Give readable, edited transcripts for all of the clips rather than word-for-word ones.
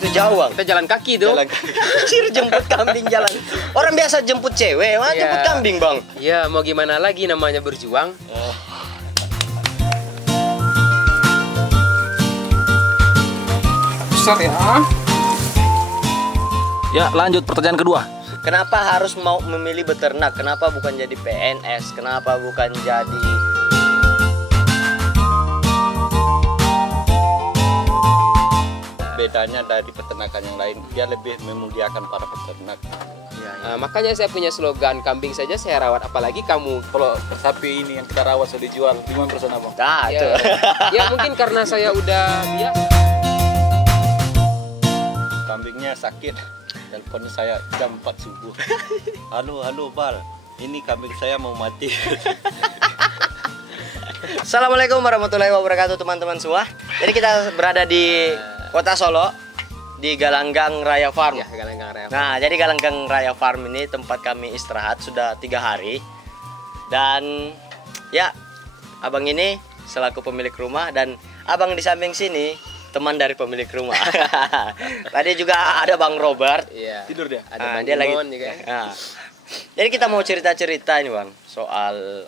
itu jauh bang. Kita jalan kaki tuh. Jalan kaki. Anjir, jemput kambing jalan. Orang biasa jemput cewek, mana Iya. jemput kambing bang? Ya mau gimana lagi, namanya berjuang. Besar ya. Ya, lanjut pertanyaan kedua. Kenapa harus mau memilih beternak? Kenapa bukan jadi PNS? Kenapa bukan jadi bedanya dari peternakan yang lain, dia lebih memuliakan para peternak. Makanya saya punya slogan, kambing saja saya rawat, apalagi kamu. Kalau sapi ini yang kita rawat sudah dijual 5% abang. Nah, itu. Ya, ya mungkin karena saya udah biasa. Kambingnya sakit, telepon saya jam 4 subuh. Halo Bal, ini kambing saya mau mati. Assalamualaikum warahmatullahi wabarakatuh teman-teman semua. Jadi kita berada di Kota Solo di Galanggang Raya Farm. Ya, Galanggang Raya. Nah, jadi Galanggang Raya Farm ini tempat kami istirahat sudah 3 hari. Dan ya, abang ini selaku pemilik rumah dan abang di samping sini teman dari pemilik rumah. Tadi juga ada Bang Robert. Iya. Tidur dia. Ada Bang dia lagi. Imon juga. Nah, jadi kita mau cerita-cerita ini Bang soal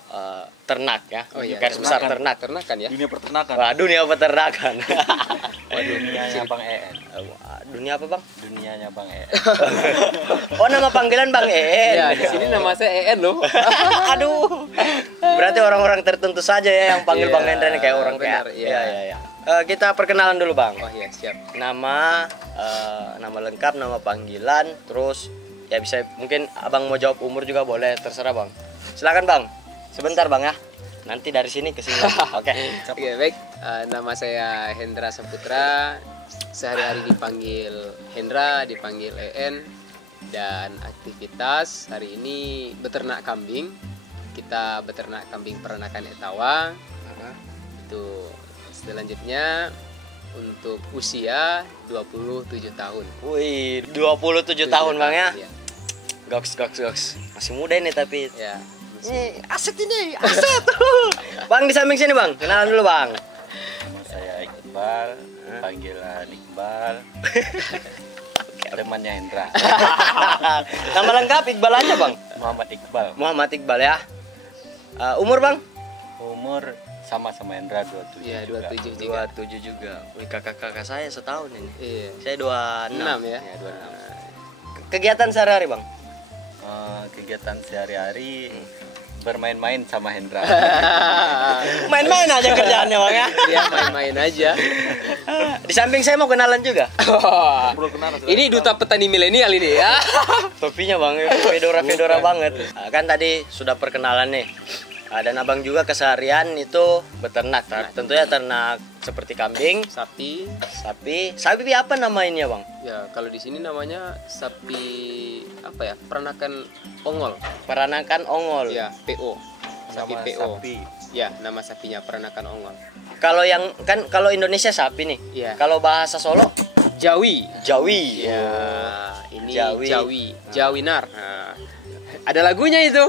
ternak ya. Oh iya, Garis besar ternak. Ternakan ya. Dunia peternakan. Wah, dunia peternakan. Dunianya Bang EN. Wah, dunia apa Bang? Dunianya Bang EN. Oh, nama panggilan Bang EN. Ya, di sini nama saya EN loh. Aduh. Berarti orang-orang tertentu saja ya yang panggil Iya, Bang Hendra kayak orang benar, kayak. iya. Iya. Kita perkenalan dulu Bang. Oh iya, siap. Nama lengkap, nama panggilan, terus ya bisa mungkin abang mau jawab umur juga boleh, terserah Bang. Silakan Bang. Sebentar Bang ya. Nanti dari sini ke sini. Oke. Oke, baik. Nama saya Hendra Saputra. Sehari-hari dipanggil Hendra, dipanggil EN. Dan aktivitas hari ini beternak kambing. Kita beternak kambing peranakan Etawa. Itu selanjutnya untuk usia 27 tahun. Wih, 27 tahun Bang ya. Iya. Goks. Masih muda ini tapi Ya. ini aset ini, aset. Bang di samping sini Bang, kenalan dulu Bang. Nama saya Iqbal, panggilan Iqbal. Temannya Hendra. Nama lengkap Iqbal aja Bang. Muhammad Iqbal. Muhammad Iqbal ya. Umur Bang? Umur sama-sama Hendra 27. Iya, juga. 27 juga. 27 juga. Wih, kakak-kakak saya setahun ini. Iya. Saya 26 6 ya. Ya, 26. Kegiatan sehari-hari Bang? Kegiatan sehari-hari bermain-main sama Hendra. Main-main aja kerjaannya Bang ya. Dia main-main aja. Di samping saya mau kenalan juga. Ini duta petani milenial ini ya. Topinya Bang, fedora banget. Kan tadi sudah perkenalan nih. Dan abang juga keseharian itu beternak. Tentunya ternak seperti kambing, Sapi. sapi. Sapi apa namanya Bang? Ya, kalau di sini namanya sapi apa ya? Peranakan ongol. Peranakan ongol. Ya, PO. Sapi Nama PO. sapi. Ya, nama sapinya peranakan ongol. Kalau yang kan kalau Indonesia sapi nih. Iya. Kalau bahasa Solo Jawi. Jawi. Ya, ini Jawi. Jawi. Jawinar. Nah, ada lagunya itu.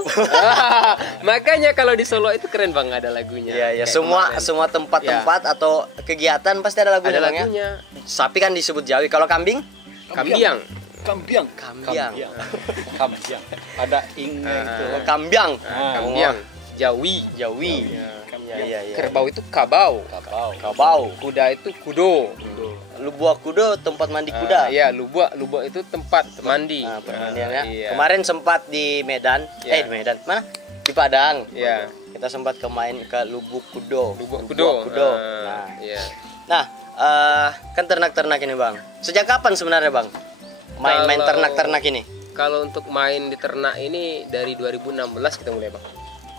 Makanya kalau di Solo itu keren Bang, ada lagunya. Iya, ya Kayak semua kemarin. semua tempat-tempat atau kegiatan pasti ada lagunya ada Bang ya. lagunya. Sapi kan disebut Jawi. Kalau kambing? Kambiang. Kambiang. Kambiang. Kambiang. Ada ingnya itu. Oh, kambiang. Kambiang. Jawi. Jawi. Ya. Iya. Kerbau itu kabau. Kabau. Kuda itu kudo. Lubua kuda tempat mandi kuda. Iya, lubuk itu tempat mandi. Nah, permandian ya. Iya. Kemarin sempat di Medan. Iya. Di Medan. Mana? Di Padang. Iya. Kita sempat main ke Lubuk Kudo. Lubuk kudo. Nah, Iya. nah kan ternak-ternak ini Bang. Sejak kapan sebenarnya Bang? Main-main Kalau- ternak-ternak ini? Kalau untuk main di ternak ini dari 2016 kita mulai, Bang.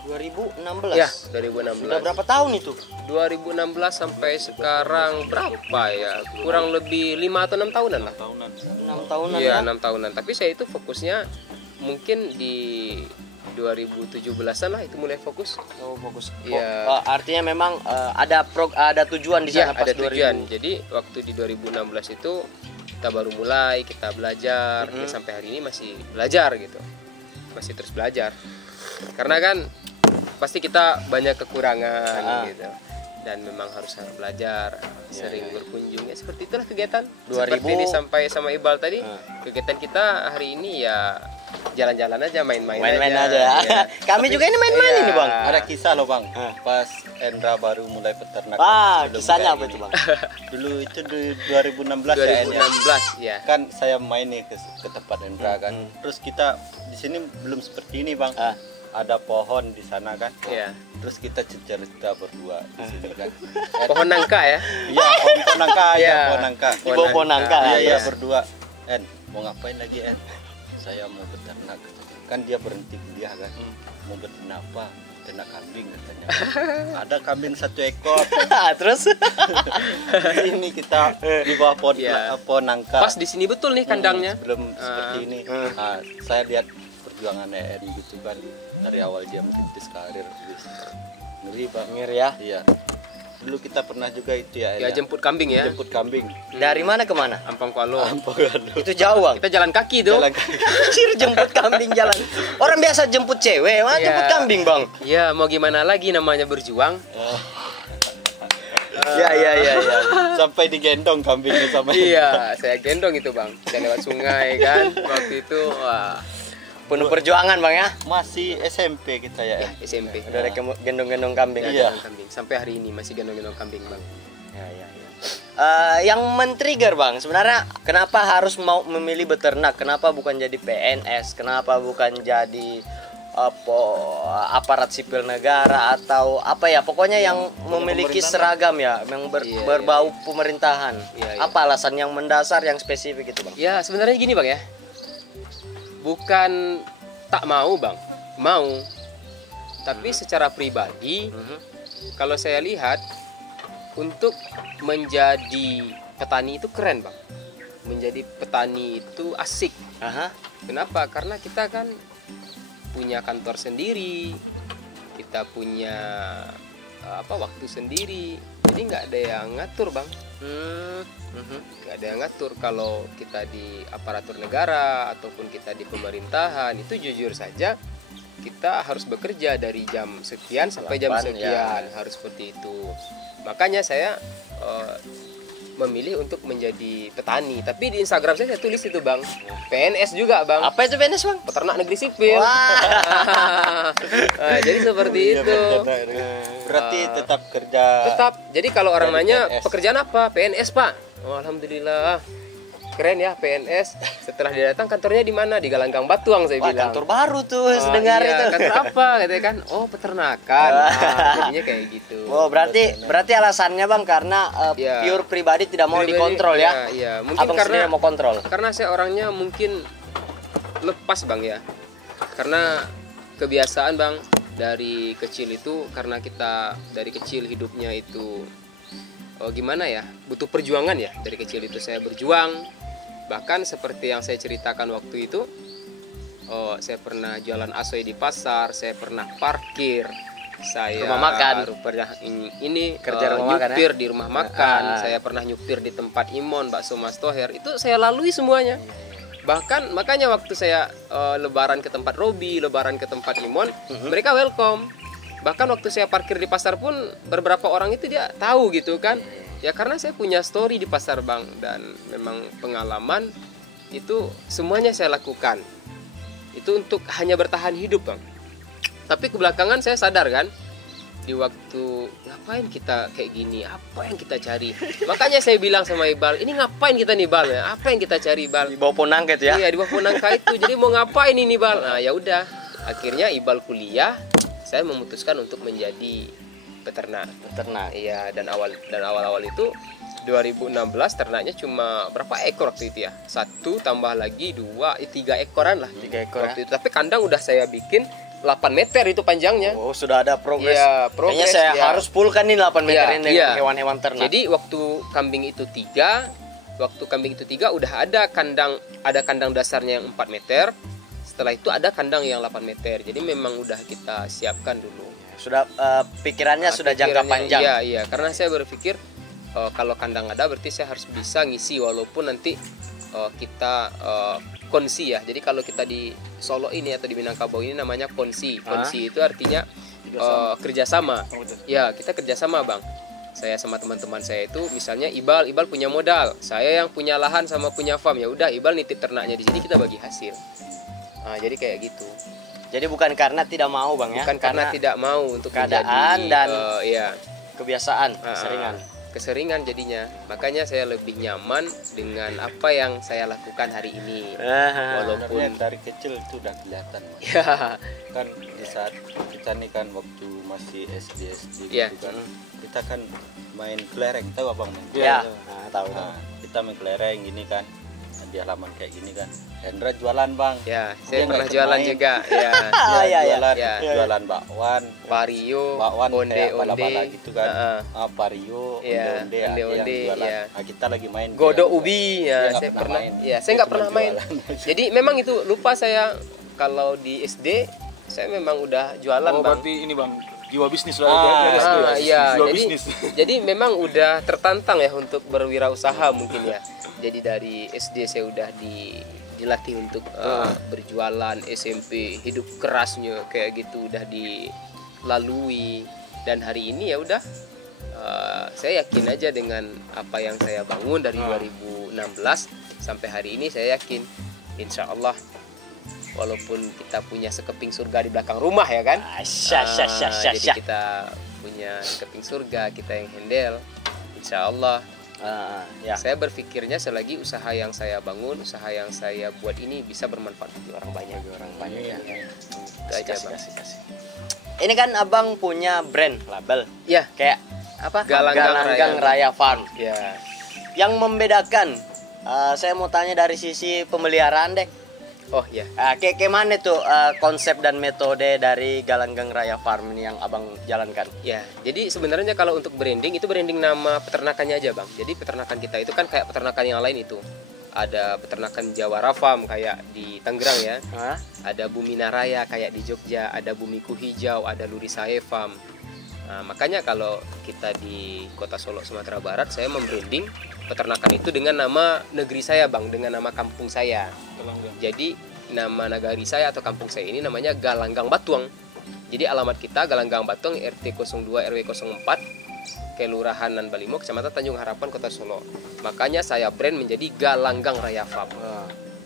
2016. Ya, 2016. Sudah berapa tahun itu? 2016 sampai sekarang berapa ya? Kurang lebih 5 atau 6 tahunan lah. 6 tahunan Iya, ya. 6 tahunan. Tapi saya itu fokusnya mungkin di 2017-an lah itu mulai fokus. Oh, bagus. Iya. Artinya memang ada tujuan di Iya, sana pas ada 2000. tujuan. Jadi waktu di 2016 itu kita baru mulai, kita belajar, ya, sampai hari ini masih belajar gitu. Masih terus belajar. Karena kan pasti kita banyak kekurangan gitu. dan memang harus belajar, sering berkunjung, ya seperti itulah kegiatan. 2000. Seperti disampaikan sama Iqbal tadi, kegiatan kita hari ini ya jalan-jalan aja, main-main aja ya. Iya. Kami juga ini main-main Iya. ini Bang. Ada kisah loh Bang, pas Endra baru mulai peternak. Kisahnya apa itu Bang? Dulu itu di 2016 ya, En, ya. 2016 ya. Kan saya main nih ke tempat Endra kan. Terus kita di sini belum seperti ini Bang. Ada pohon di sana kan. Iya. Terus kita cerita berdua di sini kan. Pohon nangka ya. Iya, pohon nangka ya, Iya. pohon nangka. Di bawah pohon nangka. Iya, Iya. berdua. En, mau ngapain lagi En? Saya mau beternak. Kan dia berhenti kuliah kan. Mau beternak apa? Beternak kambing katanya. Ada kambing 1 ekor. Terus Ini kita di bawah pohon, Iya. pohon nangka. Pas di sini betul nih kandangnya. Belum seperti ini. Nah, saya lihat perjuangannya En gitu kan. Dari awal dia merintis karir. Ngeri Bang. ngiri ya. Iya. Dulu kita pernah juga itu ya. Ya jemput kambing ya. Jemput kambing. Dari mana ke mana? Ampang Kualo. Itu jauh Bang. Kita jalan kaki tuh. Jalan kaki. Anjir, jemput kambing jalan. Orang biasa jemput cewek, mana Iya. jemput kambing Bang? Ya mau gimana lagi, namanya berjuang. Iya. Sampai digendong kambingnya sama Iya, saya gendong itu Bang. Saya lewat sungai kan. Waktu itu wah, Penuh perjuangan Bang ya. masih SMP kita ya. SMP. Udah ada gendong-gendong kambing. Iya. Gendong kambing. Sampai hari ini masih gendong-gendong kambing Bang. Ya. Yang men-trigger Bang, sebenarnya kenapa harus mau memilih beternak? Kenapa bukan jadi PNS? Kenapa bukan jadi aparat sipil negara atau apa ya? Pokoknya yang memiliki seragam ya, yang Iya, berbau pemerintahan. Iya. Apa alasan yang mendasar yang spesifik itu Bang? Ya sebenarnya gini Bang ya. Bukan tak mau Bang, mau. Tapi secara pribadi, kalau saya lihat untuk menjadi petani itu keren Bang. Menjadi petani itu asik. Aha. Kenapa? Karena kita kan punya kantor sendiri, kita punya waktu sendiri. Jadi nggak ada yang ngatur Bang. Nggak ada yang ngatur. Kalau kita di aparatur negara ataupun kita di pemerintahan, itu jujur saja kita harus bekerja dari jam sekian sampai jam 8, sekian, ya. harus seperti itu. Makanya saya memilih untuk menjadi petani. Tapi di Instagram saya tulis itu Bang, PNS juga Bang, Apa itu PNS Bang? peternak negeri sipil. Nah, jadi seperti itu. Berarti tetap kerja. Tetap. Jadi kalau orang Dari nanya PNS. pekerjaan apa? PNS Pak. Oh, alhamdulillah. Keren ya PNS. Setelah dia datang, kantornya di mana? Di Galanggang Batuang saya Wah, bilang. kantor baru tuh Oh, sedengar iya, itu. kantor apa? Katanya kan. Oh, peternakan. Jadinya kayak gitu. Oh, berarti alasannya Bang karena Iya. pure pribadi tidak mau Pribadi, dikontrol ya. Iya, mungkin Abang karena sendiri mau kontrol. karena saya orangnya mungkin lepas Bang ya. Karena kebiasaan Bang dari kecil itu, karena kita dari kecil hidupnya itu gimana ya, butuh perjuangan ya. Dari kecil itu saya berjuang. Bahkan seperti yang saya ceritakan waktu itu, saya pernah jualan asoy di pasar, saya pernah parkir, saya Rumah makan. pernah ini Kerja rumah makan, nyupir di rumah makan, saya pernah nyupir di tempat Imon, bakso Mas Toher, itu saya lalui semuanya. Bahkan makanya waktu saya lebaran ke tempat Robi, lebaran ke tempat Imon, mereka welcome. Bahkan waktu saya parkir di pasar pun beberapa orang itu dia tahu gitu kan. Ya karena saya punya story di pasar Bang, dan memang pengalaman itu semuanya saya lakukan. Itu untuk hanya bertahan hidup Bang. Tapi kebelakangan saya sadar kan, di waktu ngapain kita kayak gini, apa yang kita cari. Makanya saya bilang sama Iqbal, ini ngapain kita nih Bal ya? Apa yang kita cari Bal? Di bawah ponangket ya. Iya, di bawah Ponangka itu. Jadi mau ngapain ini Bal? Nah ya udah, akhirnya Iqbal kuliah, saya memutuskan untuk menjadi peternak. Iya, dan awal-awal itu 2016 ternaknya cuma berapa ekor waktu itu ya? 1 tambah lagi 2, 3 ekoran lah. 3 ekor waktu itu. Tapi kandang udah saya bikin 8 meter itu panjangnya. Oh, sudah ada progres. Iya, progres. Kayaknya saya Ya. harus fullkan nih 8 meter Iya, ini iya. dengan hewan-hewan ternak. Jadi waktu kambing itu 3 udah ada kandang dasarnya yang 4 meter. Setelah itu ada kandang yang 8 meter. Jadi memang udah kita siapkan dulu. Sudah pikirannya sudah jangka Pikirannya, panjang. Iya. Karena saya berpikir kalau kandang ada berarti saya harus bisa ngisi, walaupun nanti kita konsi ya. Jadi kalau kita di Solo ini atau di Minangkabau ini namanya konsi. Konsi itu artinya kerjasama. Ya, kita kerjasama Bang. Saya sama teman-teman saya itu, misalnya Ibal punya modal, saya yang punya lahan sama punya farm, ya udah Ibal nitip ternaknya di sini, kita bagi hasil. Nah, jadi kayak gitu. Jadi bukan karena tidak mau Bang ya. Bukan karena tidak mau, untuk keadaan menjadi, dan iya, kebiasaan, keseringan jadinya. Makanya saya lebih nyaman dengan apa yang saya lakukan hari ini. Sebenarnya Walaupun dari kecil itu udah kelihatan, Mas. ya, Kan di saat kita nih kan waktu masih SD Iya. gitu kan, kita kan main kelereng, tahu abang main Ya, kelereng? tahu. Nah, kita main kelereng gini kan, di halaman kayak gini kan. Hendra jualan bang. ya, Dia saya pernah nggak jualan main. juga. Ya, Ah, iya, iya. jualan, Iya. jualan bakwan, vario, bakwan kayak bala-bala onde-onde, gitu kan. Heeh. Vario, Iya, onde-onde, ada yang onde-onde, jualan. iya. Nah, kita lagi main. godok dia ubi, dia ya, nggak saya pernah pernah. main. Ya, saya Dia nggak cuma pernah main. jualan. Jadi memang itu lupa saya kalau di SD saya memang udah jualan, Oh, Bang. berarti ini Bang, jiwa bisnis lah. Iya, jiwa jadi bisnis. jadi memang udah tertantang ya untuk berwirausaha mungkin ya. Jadi dari SD saya udah dilatih untuk berjualan, SMP hidup kerasnya kayak gitu udah dilalui, dan hari ini ya udah saya yakin aja dengan apa yang saya bangun dari 2016 sampai hari ini. Saya yakin insya Allah walaupun kita punya sekeping surga di belakang rumah ya kan. Jadi kita punya sekeping surga, kita yang handle, insya Allah. Ya. Saya berpikirnya selagi usaha yang saya bangun, usaha yang saya buat ini bisa bermanfaat bagi orang banyak. Ya. Itu aja, Bang. Kasih. Ini kan abang punya brand label Ya, kayak apa? Galanggang Raya Farm. ya. Yang membedakan, saya mau tanya dari sisi pemeliharaan deh. Oh ya. Kayak mana tuh konsep dan metode dari Galanggang Raya Farm ini yang abang jalankan? Ya, jadi sebenarnya kalau untuk branding itu branding nama peternakannya aja, Bang. Jadi peternakan kita itu kan kayak peternakan yang lain itu. Ada peternakan Jawara Farm kayak di Tangerang ya. Ada Bumi Naraya kayak di Jogja, ada Bumiku Hijau, ada Lurisae Farm. Nah, makanya kalau kita di Kota Solo, Sumatera Barat, saya membranding peternakan itu dengan nama negeri saya, Bang, dengan nama kampung saya. Jadi nama nagari saya atau kampung saya ini namanya Galanggang Batuang. Jadi alamat kita Galanggang Batuang, RT 02 RW 04, Kelurahan Nan Balimo, Kecamatan Tanjung Harapan, Kota Solo. Makanya saya brand menjadi Galanggang Raya Farm.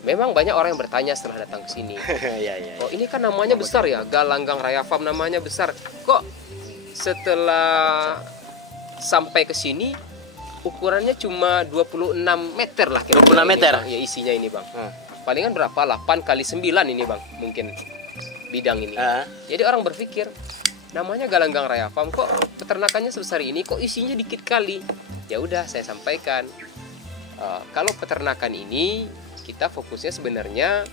Memang banyak orang yang bertanya setelah datang ke sini. Iya. Oh, ini kan namanya besar ya, Galanggang Raya Farm namanya besar. Kok setelah sampai ke sini ukurannya cuma 26 meter lah kira-kira. 26 meter? Ya isinya ini, Bang. Palingan berapa? 8 kali 9 ini, Bang. Mungkin bidang ini. Jadi orang berpikir namanya Galanggang Raya Farm, kok peternakannya sebesar ini, kok isinya dikit kali. Ya udah, saya sampaikan. Kalau peternakan ini kita fokusnya sebenarnya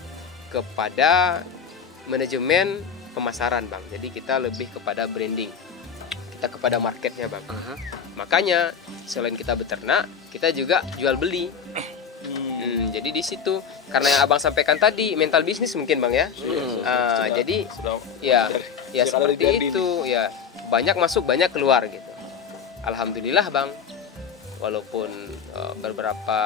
kepada manajemen pemasaran, Bang. Jadi kita lebih kepada branding. Kita kepada marketnya, Bang. Makanya selain kita beternak, kita juga jual beli. Jadi di situ karena yang abang sampaikan tadi mental bisnis mungkin, Bang ya. Jadi ya seperti itu ya, banyak masuk banyak keluar gitu. Alhamdulillah, Bang. Walaupun beberapa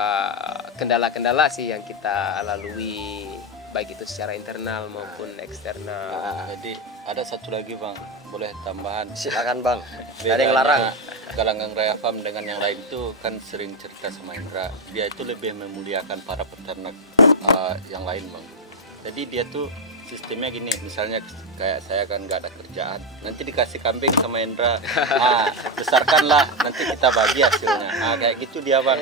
kendala-kendala sih yang kita lalui, baik itu secara internal maupun eksternal. Jadi ada satu lagi bang, boleh tambahan? Silakan bang. Ada yang larang. Galanggang Raya Farm dengan yang lain itu kan sering cerita sama Indra, dia itu lebih memuliakan para peternak yang lain bang. Jadi dia tuh sistemnya gini, misalnya kayak saya kan nggak ada kerjaan, nanti dikasih kambing sama Indra, besarkanlah, nanti kita bagi hasilnya. Kayak gitu dia bang.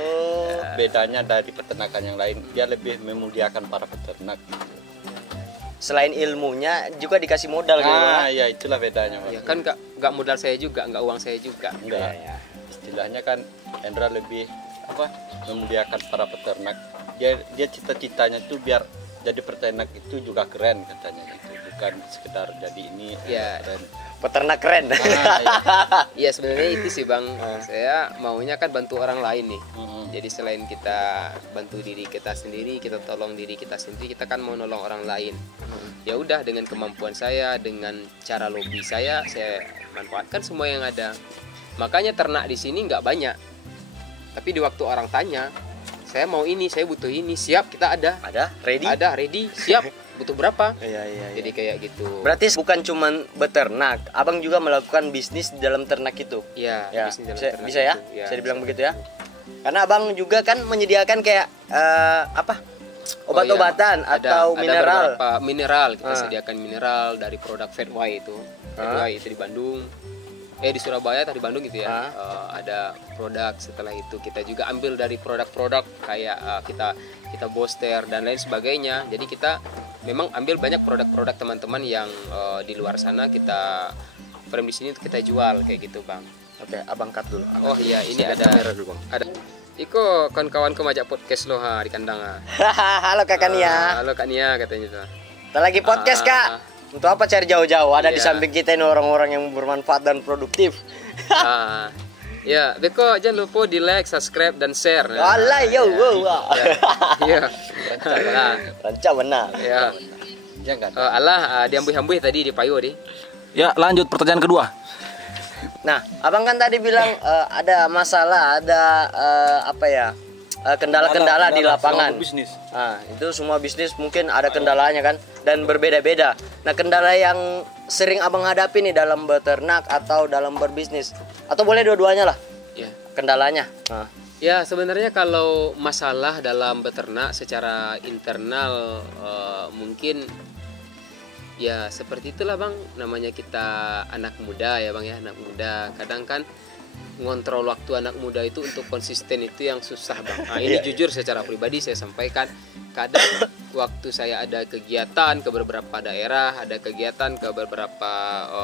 Bedanya dari peternakan yang lain, dia lebih memuliakan para peternak. Selain ilmunya juga dikasih modal gitu. Ya itulah bedanya bang. Ya kan nggak modal saya juga, nggak uang saya juga. Enggak. Istilahnya kan Indra lebih memuliakan para peternak. Dia cita-citanya tuh biar jadi peternak itu juga keren katanya gitu, bukan sekedar jadi ini keren. Peternak keren. Iya sebenarnya itu sih bang, saya maunya kan bantu orang lain nih. Jadi selain kita bantu diri kita sendiri, kita tolong diri kita sendiri, kita kan mau nolong orang lain. Ya udah, dengan kemampuan saya, dengan cara lobby saya manfaatkan semua yang ada. Makanya ternak di sini nggak banyak, tapi di waktu orang tanya, saya mau ini, saya butuh ini, siap, kita ada ready, siap. butuh berapa. Iya. Jadi kayak gitu. Berarti bukan cuman beternak, abang juga melakukan bisnis di dalam ternak itu. Iya, Ya, bisnis dalam bisa, ternak bisa ya? itu. Iya, Bisa dibilang bisa. begitu ya? Karena abang juga kan menyediakan kayak obat-obatan atau ada mineral. beberapa mineral kita Ah. sediakan mineral dari produk Fatway itu. Fatway itu di Bandung. Di Surabaya atau di Bandung gitu ya. Ada produk, setelah itu kita juga ambil dari produk-produk kayak kita booster dan lain sebagainya. Jadi kita memang ambil banyak produk-produk teman-teman yang di luar sana kita frame di sini untuk kita jual kayak gitu, Bang. Oke, abang cut dulu. Oh iya, ini Lihat ada kamera dulu, Bang. ada Iko kawan-kawanku majak podcast lo di kandang. Halo Kakak Nia. Halo Kak Nia katanya tuh. Kita lagi podcast, Kak. Untuk apa cari jauh-jauh? Ada di Iya. samping kita ini orang-orang yang bermanfaat dan produktif. Ya, Beko jangan lupa di like, subscribe dan share. Walah, yo, wow. Iya. Nah, Rancang benar. ya. Jangan. Diambuh-ambuh tadi di payu di. Ya, lanjut pertanyaan kedua. Nah, abang kan tadi bilang ada masalah, ada kendala-kendala di lapangan. Selama bisnis. Nah, itu semua bisnis mungkin ada kendalanya kan, dan berbeda-beda. Nah, kendala yang sering abang hadapi nih dalam beternak atau dalam berbisnis, atau boleh dua-duanya lah Ya. kendalanya. Nah, Ya, sebenarnya kalau masalah dalam beternak secara internal mungkin ya seperti itulah, Bang. Namanya kita anak muda ya, Bang ya, anak muda. Kadang kan ngontrol waktu anak muda itu untuk konsisten itu yang susah, Bang. Nah, ini Iya, jujur secara pribadi saya sampaikan. Kadang waktu saya ada kegiatan ke beberapa daerah, ada kegiatan ke beberapa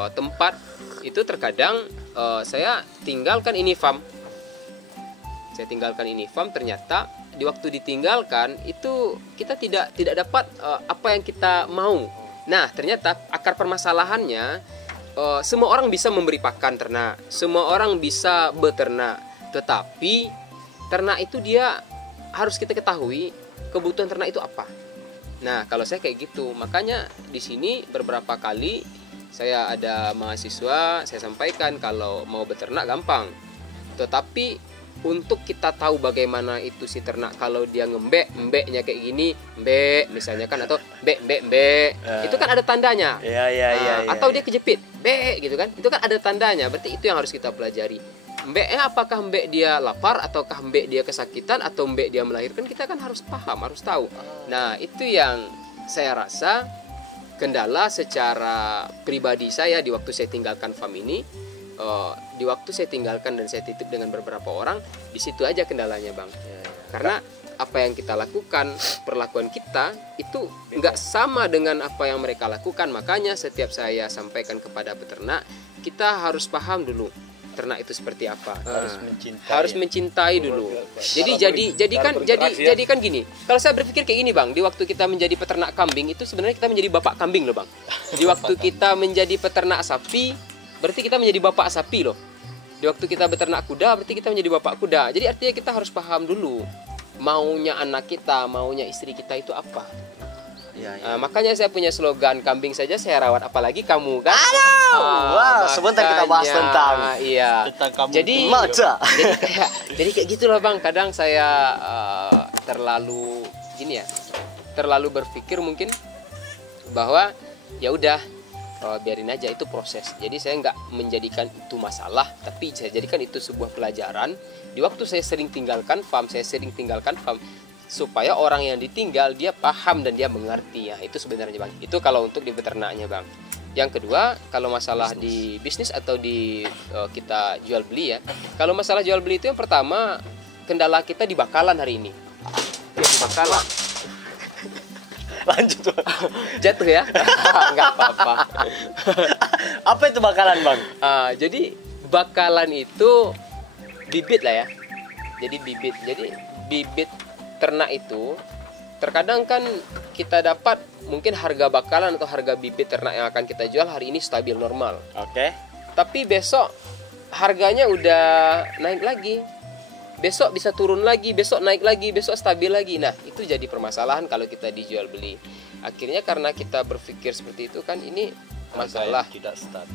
tempat, itu terkadang saya tinggalkan ini farm. Saya tinggalkan ini farm, ternyata di waktu ditinggalkan itu kita tidak dapat apa yang kita mau. Nah, ternyata akar permasalahannya semua orang bisa memberi pakan ternak, semua orang bisa beternak, tetapi ternak itu dia harus kita ketahui kebutuhan ternak itu apa. Nah, kalau saya kayak gitu, makanya di sini beberapa kali saya ada mahasiswa, saya sampaikan kalau mau beternak gampang, tetapi untuk kita tahu bagaimana itu si ternak, kalau dia mbeknya kayak gini, mbek misalnya kan, atau mbek itu kan ada tandanya. iya. Atau dia kejepit mbek gitu kan, itu kan ada tandanya. Berarti itu yang harus kita pelajari. Mbeknya apakah mbek dia lapar, ataukah mbek dia kesakitan, atau mbek dia melahirkan, kita kan harus paham, harus tahu. Nah, itu yang saya rasa kendala secara pribadi saya di waktu saya tinggalkan farm ini. Di waktu saya tinggalkan dan saya titip dengan beberapa orang, di situ aja kendalanya, Bang. Karena apa yang kita lakukan, perlakuan kita itu nggak sama dengan apa yang mereka lakukan. Makanya setiap saya sampaikan kepada peternak, kita harus paham dulu ternak itu seperti apa. Harus mencintai dulu. Jadi kan gini. Kalau saya berpikir kayak gini, Bang, di waktu kita menjadi peternak kambing itu sebenarnya kita menjadi bapak kambing loh, Bang. Di waktu kita menjadi peternak sapi, berarti kita menjadi bapak sapi loh. Di waktu kita beternak kuda, berarti kita menjadi bapak kuda. Jadi artinya kita harus paham dulu maunya anak kita, maunya istri kita itu apa. Makanya saya punya slogan, kambing saja saya rawat, apalagi kamu kan. Wah, sebentar kita bahas tentang Tentang kamu. Jadi kayak gitulah, Bang. Kadang saya terlalu gini ya, terlalu berpikir mungkin bahwa ya udah, biarin aja, itu proses. Jadi saya nggak menjadikan itu masalah, tapi saya jadikan itu sebuah pelajaran. Di waktu saya sering tinggalkan farm, supaya orang yang ditinggal dia paham dan dia mengerti. Ya, itu sebenarnya, Bang. Itu kalau untuk di beternaknya, Bang. Yang kedua, kalau masalah di bisnis atau di kita jual beli ya. Kalau masalah jual beli itu yang pertama, kendala kita di bakalan hari ini. Ya, di bakalan. Lanjut, Bang. Jatuh ya? Nggak apa-apa. Apa itu bakalan, Bang? Jadi bakalan itu bibit lah ya. Jadi bibit ternak itu terkadang kan kita dapat mungkin harga bakalan atau harga bibit ternak yang akan kita jual hari ini stabil normal. Oke. Tapi besok harganya udah naik lagi. Besok bisa turun lagi, besok naik lagi, besok stabil lagi. Nah, itu jadi permasalahan kalau kita dijual beli. Akhirnya karena kita berpikir seperti itu kan, ini masalah.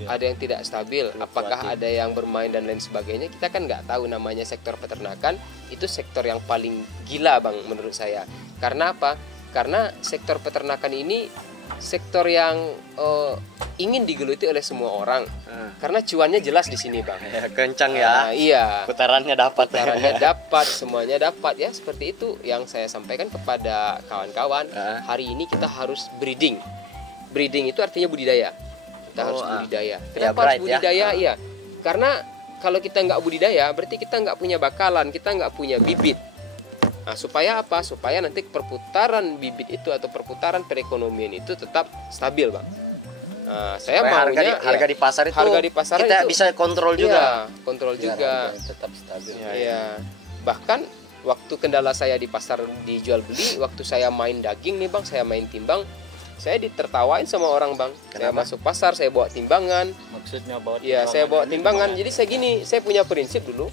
Ada yang tidak stabil. Apakah ada yang bermain dan lain sebagainya? Kita kan nggak tahu. Namanya sektor peternakan itu sektor yang paling gila, Bang, menurut saya. Karena apa? Karena sektor peternakan ini sektor yang ingin digeluti oleh semua orang. Karena cuannya jelas di sini, Bang. Ya, kencang ya. Iya. Putarannya dapat. Putarannya dapat, semuanya dapat ya. Seperti itu yang saya sampaikan kepada kawan-kawan. Hari ini kita harus breeding. Breeding itu artinya budidaya. Kita harus budidaya. Kenapa harus budidaya? Iya. Karena kalau kita nggak budidaya, berarti kita nggak punya bakalan, kita nggak punya bibit. Nah, supaya apa? Supaya nanti perputaran bibit itu atau perputaran perekonomian itu tetap stabil, Bang. Nah, saya maunya harga di pasar itu kita bisa kontrol juga. Iya, kontrol juga. Tetap stabil. Iya. Bahkan waktu kendala saya di pasar dijual beli, waktu saya main daging nih, Bang, saya main timbang, saya ditertawain sama orang, Bang. Kenapa? Saya masuk pasar, saya bawa timbangan. Maksudnya bawa Iya, saya bawa timbangan. Jadi saya gini, saya punya prinsip dulu.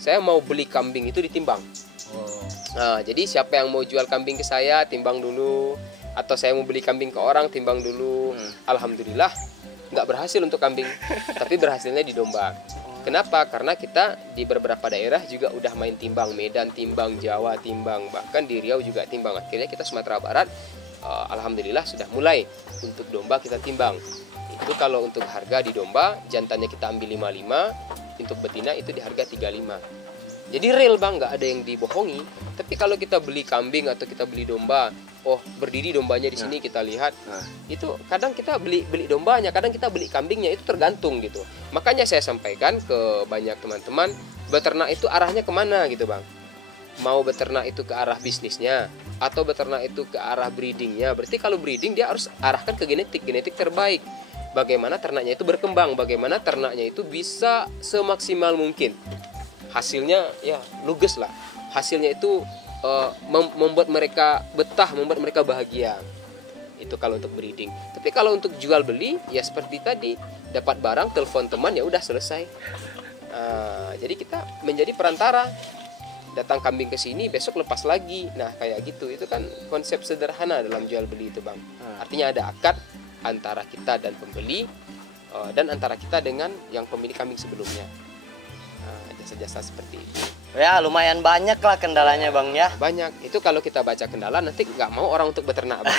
Saya mau beli kambing itu ditimbang. Nah, jadi siapa yang mau jual kambing ke saya, timbang dulu. Atau saya mau beli kambing ke orang, timbang dulu. Alhamdulillah, nggak berhasil untuk kambing, tapi berhasilnya di domba. Kenapa? Karena kita di beberapa daerah juga udah main timbang. Medan timbang, Jawa timbang, bahkan di Riau juga timbang. Akhirnya kita Sumatera Barat, alhamdulillah sudah mulai untuk domba kita timbang. Itu kalau untuk harga di domba, jantannya kita ambil 55, untuk betina itu di harga 35. Jadi real, Bang, nggak ada yang dibohongi. Tapi kalau kita beli kambing atau kita beli domba, berdiri dombanya di sini kita lihat, itu kadang kita beli dombanya, kadang kita beli kambingnya, itu tergantung gitu. Makanya saya sampaikan ke banyak teman-teman, beternak itu arahnya kemana gitu, Bang. Mau beternak itu ke arah bisnisnya atau beternak itu ke arah breedingnya. Berarti kalau breeding dia harus arahkan ke genetik terbaik. Bagaimana ternaknya itu berkembang, bagaimana ternaknya itu bisa semaksimal mungkin. Hasilnya ya luges lah. Hasilnya itu membuat mereka betah, membuat mereka bahagia. Itu kalau untuk breeding. Tapi kalau untuk jual beli ya seperti tadi, dapat barang, telepon teman, ya udah selesai. Jadi kita menjadi perantara. Datang kambing ke sini, besok lepas lagi. Nah, kayak gitu. Itu kan konsep sederhana dalam jual beli itu, Bang. Artinya ada akad antara kita dan pembeli, dan antara kita dengan yang pemilik kambing sebelumnya. Jasa-jasa seperti itu. Ya, lumayan banyak lah kendalanya, Bang ya. Banyak. Itu kalau kita baca kendala, nanti nggak mau orang untuk beternak, Bang.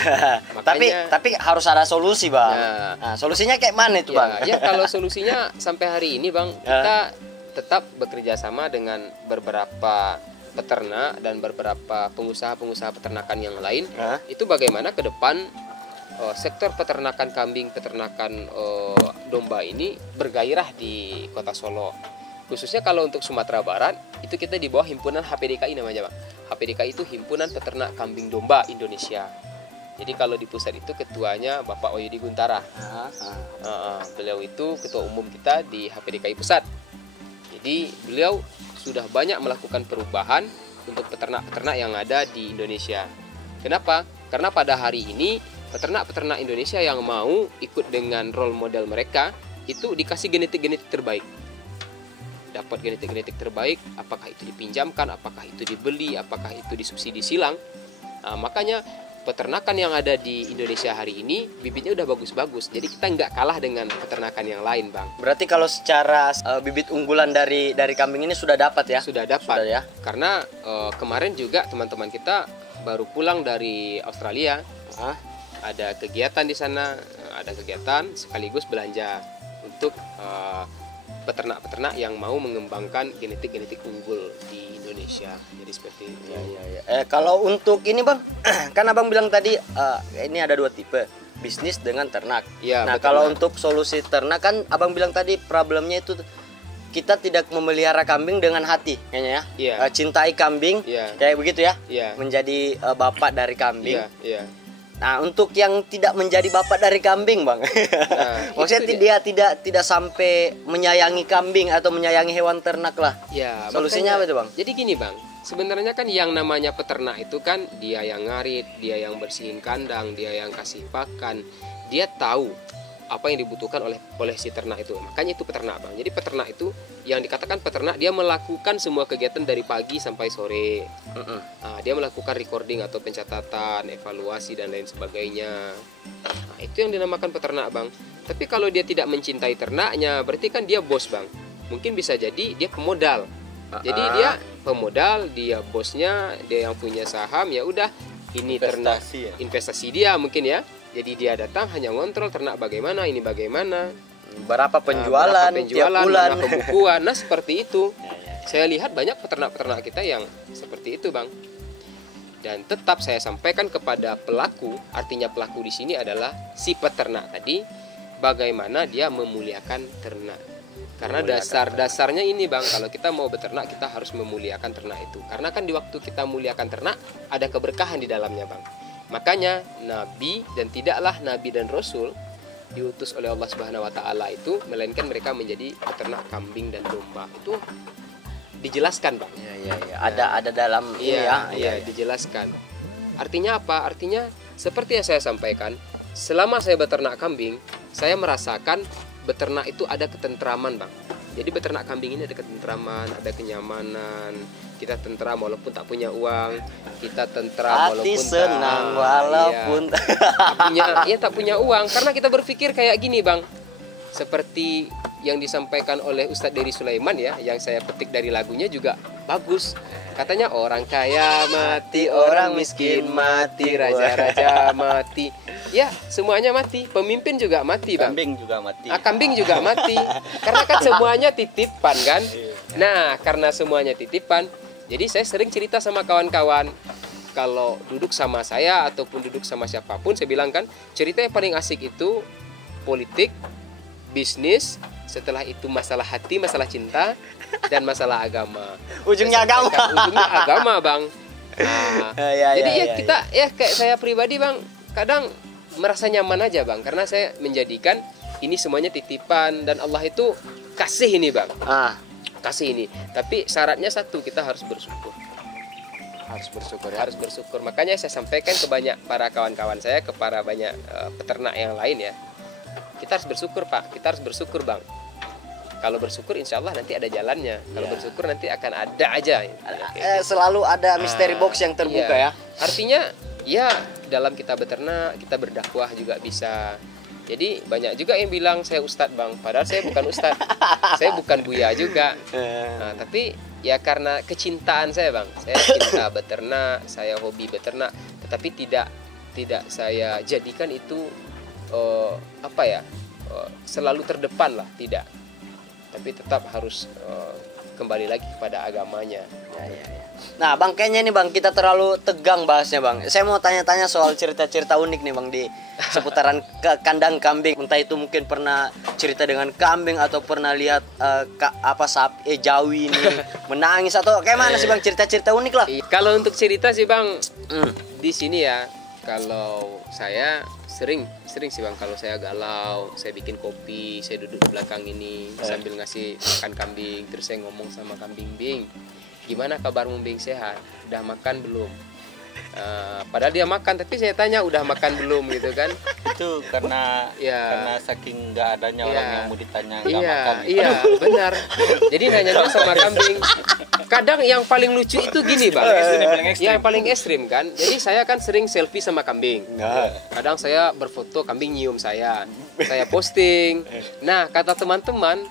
Tapi harus ada solusi, Bang. Nah, solusinya kayak mana itu, Bang? Ya, kalau solusinya sampai hari ini, Bang, kita tetap bekerja sama dengan beberapa peternak dan beberapa pengusaha-pengusaha peternakan yang lain. Itu bagaimana ke depan sektor peternakan kambing, peternakan domba ini bergairah di Kota Solo. Khususnya kalau untuk Sumatera Barat, itu kita di bawah himpunan HPDKI namanya, Bang. HPDKI itu Himpunan Peternak Kambing Domba Indonesia. Jadi kalau di pusat itu ketuanya Bapak Oyudi Guntara. Beliau itu ketua umum kita di HPDKI Pusat. Jadi beliau sudah banyak melakukan perubahan untuk peternak-peternak yang ada di Indonesia. Kenapa? Karena pada hari ini peternak-peternak Indonesia yang mau ikut dengan role model mereka itu dikasih genetik-genetik terbaik. Dapat genetik-genetik terbaik, apakah itu dipinjamkan, apakah itu dibeli, apakah itu disubsidi silang. Makanya peternakan yang ada di Indonesia hari ini bibitnya udah bagus-bagus. Jadi kita nggak kalah dengan peternakan yang lain, Bang. Berarti kalau secara bibit unggulan dari kambing ini sudah dapat ya? Sudah dapat. Sudah, ya? Karena kemarin juga teman-teman kita baru pulang dari Australia. Ada kegiatan di sana, ada kegiatan sekaligus belanja untuk peternak-peternak yang mau mengembangkan genetik-genetik unggul di Indonesia. Jadi seperti itu. Kalau untuk ini, Bang, kan Abang bilang tadi ini ada dua tipe, bisnis dengan ternak. Ya, nah, kalau untuk solusi ternak kan Abang bilang tadi problemnya itu kita tidak memelihara kambing dengan hati, kayaknya ya. Cintai kambing, kayak begitu ya. Menjadi bapak dari kambing. Nah, untuk yang tidak menjadi bapak dari kambing, Bang. Maksudnya dia tidak sampai menyayangi kambing atau menyayangi hewan ternak lah. Solusinya apa itu, Bang? Jadi gini, Bang. Sebenarnya kan yang namanya peternak itu kan dia yang ngarit, dia yang bersihin kandang, dia yang kasih pakan. Dia tahu apa yang dibutuhkan oleh si ternak itu. Makanya itu peternak, Bang. Jadi peternak itu yang dikatakan peternak, dia melakukan semua kegiatan dari pagi sampai sore. Dia melakukan recording atau pencatatan, evaluasi dan lain sebagainya. Nah, itu yang dinamakan peternak, Bang. Tapi kalau dia tidak mencintai ternaknya, berarti kan dia bos, Bang. Mungkin bisa jadi dia pemodal. Jadi dia pemodal, dia bosnya, dia yang punya saham, ya udah ini ternak investasi dia mungkin ya. Jadi dia datang hanya ngontrol ternak bagaimana, ini bagaimana, Berapa penjualan, berapa tiap bulan. mana pembukuan. Nah seperti itu. Ya. Saya lihat banyak peternak-peternak kita yang seperti itu, Bang. Dan tetap saya sampaikan kepada pelaku, artinya pelaku di sini adalah si peternak tadi, bagaimana dia memuliakan ternak. Karena dasar-dasarnya ini, Bang, kalau kita mau beternak kita harus memuliakan ternak itu. Karena kan di waktu kita muliakan ternak ada keberkahan di dalamnya, Bang. Makanya nabi dan tidaklah nabi dan rasul diutus oleh Allah Subhanahu wa taala itu melainkan mereka menjadi peternak kambing dan domba. Itu dijelaskan, Bang. Ya. Ada dalam ini ya. Iya, dijelaskan. Artinya apa? Artinya seperti yang saya sampaikan, selama saya beternak kambing, saya merasakan beternak itu ada ketentraman, Bang. Jadi beternak kambing ini ada ketentraman, ada kenyamanan. Kita tentram walaupun tak punya uang, kita tentram Hati walaupun senang walaupun tak punya uang. Karena kita berpikir kayak gini, Bang. Seperti yang disampaikan oleh Ustadz Dery Sulaiman ya, yang saya petik dari lagunya juga bagus. Katanya orang kaya mati, orang miskin mati, raja-raja mati. Ya, semuanya mati. Pemimpin juga mati, Bang. Kambing juga mati. Kambing juga mati. Karena kan semuanya titipan kan. Nah, karena semuanya titipan, jadi saya sering cerita sama kawan-kawan. Kalau duduk sama saya ataupun duduk sama siapapun, saya bilang kan, cerita yang paling asik itu politik, bisnis, setelah itu masalah hati, masalah cinta, dan masalah agama. Ujungnya agama. Ujungnya agama, Bang. Nah, jadi kita kayak saya pribadi, Bang, kadang merasa nyaman aja, Bang, karena saya menjadikan ini semuanya titipan dan Allah itu kasih ini, Bang. Kasih ini. Tapi syaratnya satu, kita harus bersyukur. Harus bersyukur. Makanya saya sampaikan ke banyak para kawan-kawan saya, ke para banyak peternak yang lain ya. Kita harus bersyukur, Pak. Kita harus bersyukur, Bang. Kalau bersyukur insya Allah nanti ada jalannya. Kalau bersyukur nanti akan ada aja. Selalu ada mystery box yang terbuka ya. Artinya ya dalam kita beternak, kita berdakwah juga bisa. Jadi banyak juga yang bilang saya ustadz, Bang. Padahal saya bukan ustadz. Saya bukan buya juga. Nah, tapi ya karena kecintaan saya, Bang. Saya cinta beternak, saya hobi beternak, tetapi tidak saya jadikan itu selalu terdepan lah, tidak. Tapi tetap harus kembali lagi kepada agamanya. Nah, Bang, kayaknya nih, Bang, kita terlalu tegang bahasnya, Bang. Saya mau tanya-tanya soal cerita-cerita unik nih, Bang, di seputaran kandang kambing. Entah itu mungkin pernah cerita dengan kambing atau pernah lihat jawi ini menangis atau kayak mana sih, Bang, cerita-cerita unik lah. Kalau untuk cerita sih, Bang, di sini ya, kalau saya sering sih, Bang, kalau saya galau, saya bikin kopi, saya duduk di belakang ini sambil ngasih makan kambing, terus saya ngomong sama kambing, Bing, gimana kabarmu, Bing, sehat? Udah makan belum? Padahal dia makan, tapi saya tanya udah makan belum gitu kan? Itu karena saking nggak adanya orang yang mau ditanya nggak makan. Iya, benar. Jadi nanya sama kambing. Kadang yang paling lucu itu gini, Bang. Yang paling ekstrim kan. Jadi saya kan sering selfie sama kambing. Kadang saya berfoto kambing nyium saya posting. Nah, kata teman-teman,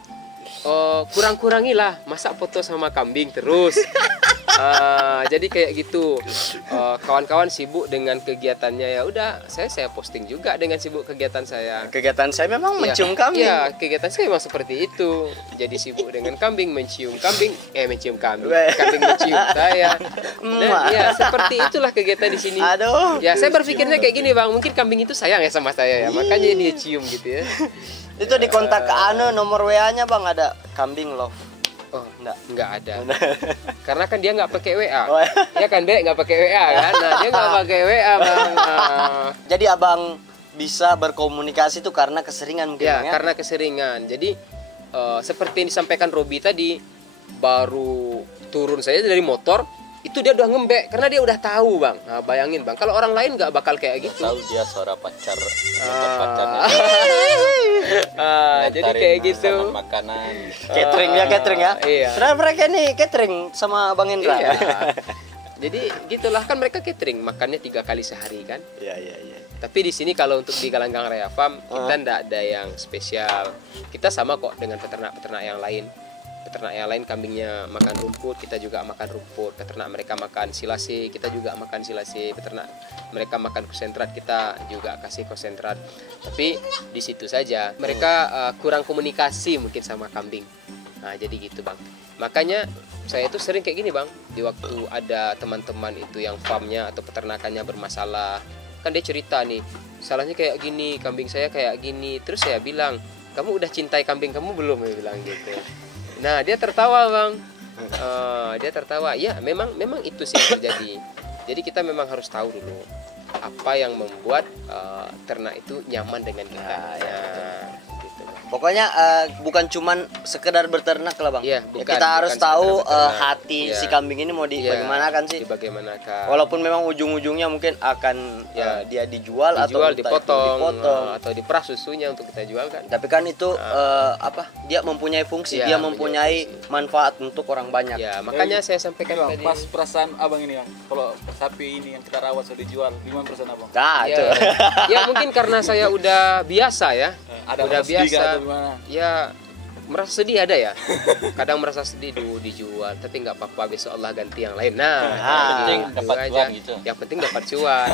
kurang-kurangilah masa foto sama kambing terus. Jadi kayak gitu, kawan-kawan sibuk dengan kegiatannya, ya udah saya posting juga dengan sibuk kegiatan saya. Kegiatan saya memang mencium kambing. Iya, kegiatan saya memang seperti itu. Jadi sibuk dengan kambing, mencium kambing mencium saya. Dan ya seperti itulah kegiatan di sini. Aduh. Ya saya berpikirnya kayak gini, Bang, mungkin kambing itu sayang ya sama saya ya, makanya dia cium gitu ya. Itu di kontak nomor WA-nya, Bang, ada kambing love. Oh, enggak ada. Karena kan dia nggak pakai WA. Ya kan, Dek, nggak pakai WA kan. Nah, dia nggak pakai WA, Bang. Jadi Abang bisa berkomunikasi itu karena keseringan mungkin, ya, ya? Karena keseringan. Jadi seperti yang disampaikan Robi tadi, baru turun saya dari motor, itu dia udah ngembek karena dia udah tahu, Bang. Nah, bayangin, Bang, kalau orang lain nggak bakal kayak gitu. Tahu dia suara pacarnya. Jadi kayak gitu. Makanan. Catering ya. Iya. Sebenarnya mereka nih catering sama Bang Indra. Iya. Jadi gitulah, kan mereka catering, makannya 3 kali sehari kan. Iya. Tapi di sini kalau untuk di Galanggang Raya Farm kita ndak ada yang spesial. Kita sama kok dengan peternak-peternak yang lain. peternak yang lain kambingnya makan rumput, kita juga makan rumput. Peternak mereka makan silase, kita juga makan silase. Peternak mereka makan konsentrat, kita juga kasih konsentrat. Tapi di situ saja mereka kurang komunikasi mungkin sama kambing. Nah, jadi gitu bang. Makanya saya itu sering kayak gini bang, di waktu ada teman-teman itu yang farmnya atau peternakannya bermasalah, kan dia cerita nih, salahnya kayak gini, kambing saya kayak gini. Terus saya bilang, kamu udah cintai kambing kamu belum? Dia bilang gitu. Nah dia tertawa bang. Dia tertawa. Ya memang itu sih yang terjadi. Jadi kita memang harus tahu dulu apa yang membuat ternak itu nyaman dengan kita. Gitu. Pokoknya bukan cuman sekedar beternak lah bang. Iya, Ya, kita harus bukan tahu sekedar beternak. hati Iya. si kambing ini mau bagaimanakan sih. Bagaimanakan. Walaupun memang ujung-ujungnya mungkin akan Ya. dia dijual atau entah itu dipotong, atau diperas susunya untuk kita jual kan. Tapi kan itu dia mempunyai fungsi, Ya, dia mempunyai manfaat untuk orang banyak. Ya makanya saya sampaikan Bang, tadi. pas perasaan abang ini bang, kalau sapi ini yang kita rawat sudah dijual, gimana perasaan abang? Nah, itu. Ya, ya mungkin karena saya udah biasa ya. Ada udah merasa sedih biasa. atau gimana? Ya merasa sedih ada ya. Kadang merasa sedih dijual, tapi nggak apa-apa, besok Allah ganti yang lain. Nah, Yang penting gitu dapat aja. cuan gitu. Yang penting dapat cuan.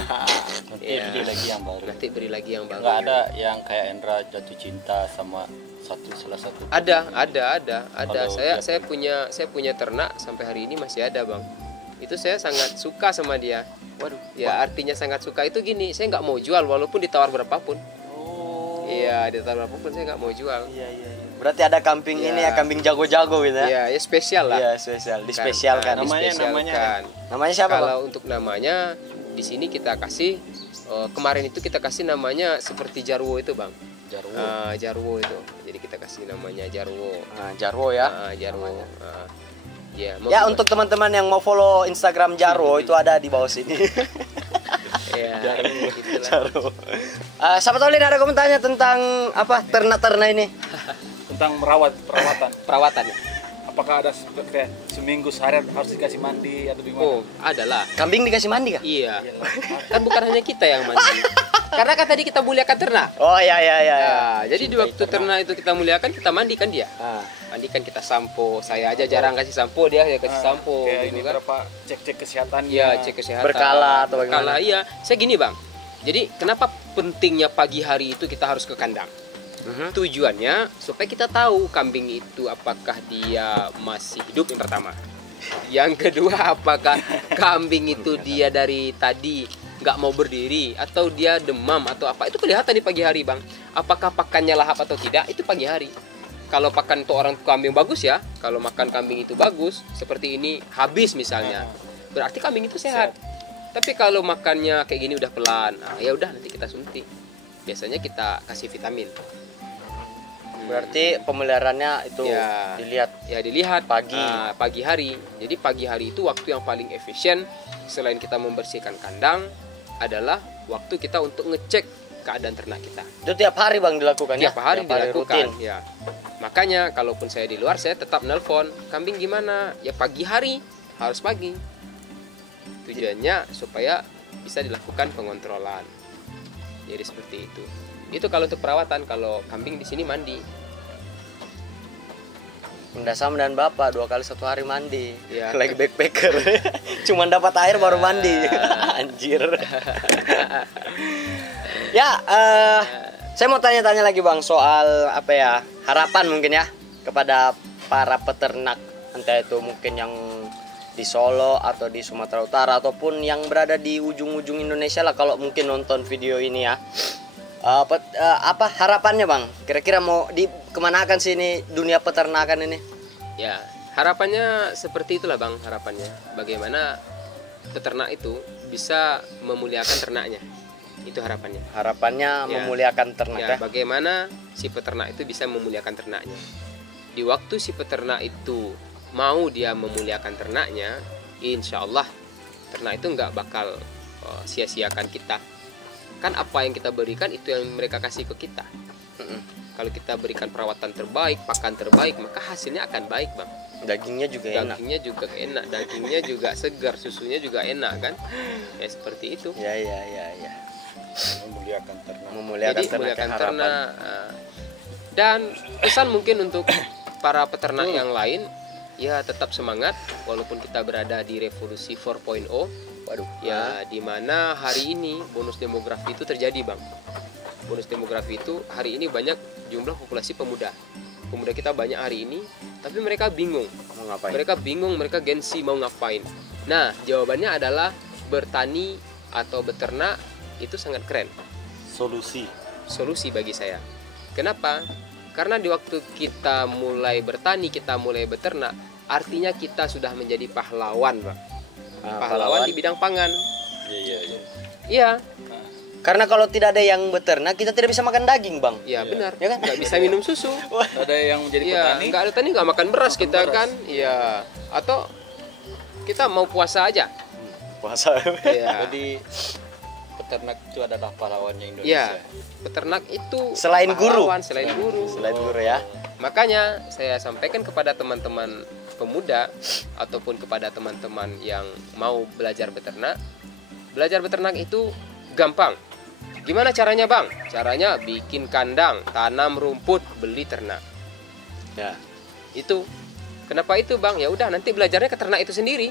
Nanti Iya. beli lagi yang baru. Nanti beri lagi yang baru. Nggak ada yang kayak Endra jatuh cinta sama salah satu. Ada. Kalau Saya punya ternak sampai hari ini masih ada bang. Itu saya sangat suka sama dia. Waduh. Ya artinya sangat suka itu gini, saya nggak mau jual walaupun ditawar berapapun. Oh. Iya, ditawar berapapun saya nggak mau jual. Iya. Berarti ada kambing Iya. ini ya, kambing jago-jago gitu ya. Iya, ya spesial lah. Iya, spesial, dispesialkan. Nah, Namanya- dispesialkan. Namanya siapa, Bang? Kalau untuk namanya di sini kita kasih kemarin itu kita kasih namanya seperti Jarwo itu, Bang. Jarwo. Jarwo itu. Jadi kita kasih namanya Jarwo. Nah, Jarwo ya. Jarwo. Ya, mau Ya, coba- untuk teman-teman yang mau follow Instagram Jarwo itu ada di bawah sini. ya, gitulah. Jarwo. Siapa tahu Lin ada komentarnya tentang apa ternak-ternak ini. Tentang perawatan. Perawatan. Apakah ada kayak seminggu seharian harus dikasih mandi atau gimana? Oh, adalah. Kambing dikasih mandi kah? Iya. Kan bukan hanya kita yang mandi. Karena kan tadi kita muliakan ternak. Oh iya. Nah, jadi di waktu ternak itu kita muliakan, kita mandikan dia. Ah. Mandikan, kita sampo. Saya aja jarang kasih sampo, dia kasih sampo Kayak gitu ini kan. berapa cek kesehatannya. Iya, cek kesehatan. Berkala atau Berkala, bagaimana? iya. Saya gini, Bang. Jadi, kenapa pentingnya pagi hari itu kita harus ke kandang? Tujuannya supaya kita tahu kambing itu apakah dia masih hidup, yang pertama. Yang kedua, apakah kambing itu dia dari tadi nggak mau berdiri atau dia demam atau apa, itu kelihatan di pagi hari, Bang. Apakah pakannya lahap atau tidak, itu pagi hari. Kalau pakan untuk orang kambing bagus ya, kalau makan kambing itu bagus seperti ini habis misalnya, berarti kambing itu sehat. Tapi kalau makannya kayak gini udah pelan, ya udah nanti kita suntik. Biasanya kita kasih vitamin. Berarti pemeliharaannya itu Ya. dilihat Pagi. pagi. Pagi hari. Jadi pagi hari itu waktu yang paling efisien selain kita membersihkan kandang adalah waktu kita untuk ngecek keadaan ternak kita. Itu tiap hari Bang dilakukan ya? Tiap hari dilakukan. rutin. Ya. Makanya kalaupun saya di luar saya tetap nelpon, kambing gimana? Ya pagi hari, harus pagi. Tujuannya supaya bisa dilakukan pengontrolan. Jadi seperti itu. Itu kalau untuk perawatan. Kalau kambing di sini mandi. Udah sama dan Bapak 2 kali 1 hari mandi. Ya. Lagi backpacker. Cuman dapat air baru mandi. Anjir. Ya, saya mau tanya-tanya lagi Bang soal apa ya? Harapan mungkin ya kepada para peternak, entah itu mungkin yang di Solo atau di Sumatera Utara ataupun yang berada di ujung-ujung Indonesia lah, kalau mungkin nonton video ini ya. Apa harapannya Bang? Kira-kira mau kemanakan sih ini dunia peternakan ini? Ya, harapannya seperti itulah Bang, harapannya. Bagaimana peternak itu bisa memuliakan ternaknya. Itu harapannya. Harapannya Ya. memuliakan ternak Ya, ya. bagaimana si peternak itu bisa memuliakan ternaknya. Di waktu si peternak itu mau dia memuliakan ternaknya, insya Allah ternak itu nggak bakal sia-siakan kita. Kan apa yang kita berikan itu yang mereka kasih ke kita. Kalau kita berikan perawatan terbaik, pakan terbaik, maka hasilnya akan baik Bang. Dagingnya juga enak. Dagingnya juga enak, dagingnya juga segar, susunya juga enak kan. Ya seperti itu. Ya. Memuliakan ternak. Memuliakan Jadi ternak memuliakan harapan. ternak. Dan pesan mungkin untuk para peternak yang lain ya tetap semangat walaupun kita berada di revolusi 4.0. Waduh. Ya, di mana hari ini bonus demografi itu terjadi, Bang. Bonus demografi itu hari ini banyak jumlah populasi pemuda. Pemuda kita banyak hari ini, tapi mereka bingung. Mau ngapain? Mereka bingung, mereka gengsi mau ngapain. Nah, jawabannya adalah bertani atau beternak itu sangat keren. Solusi bagi saya. Kenapa? Karena di waktu kita mulai bertani, kita mulai beternak, artinya kita sudah menjadi pahlawan, Bang. Pahlawan di bidang pangan. Iya. Karena kalau tidak ada yang beternak, kita tidak bisa makan daging, Bang. Iya, benar. Ya kan? Nggak bisa minum susu. Ada yang menjadi Iya, petani. nggak ada tani nggak makan beras kita kan. Iya. Atau kita mau puasa aja. Puasa. Iya. Jadi peternak itu adalah pahlawannya Indonesia. Iya. Peternak itu Selain guru. pahlawan, selain guru. Selain guru ya. Makanya saya sampaikan kepada teman-teman pemuda ataupun kepada teman-teman yang mau belajar beternak. Belajar beternak itu gampang. Gimana caranya, Bang? Caranya bikin kandang, tanam rumput, beli ternak. Ya. Itu. Kenapa itu, Bang? Ya udah, nanti belajarnya ke ternak itu sendiri.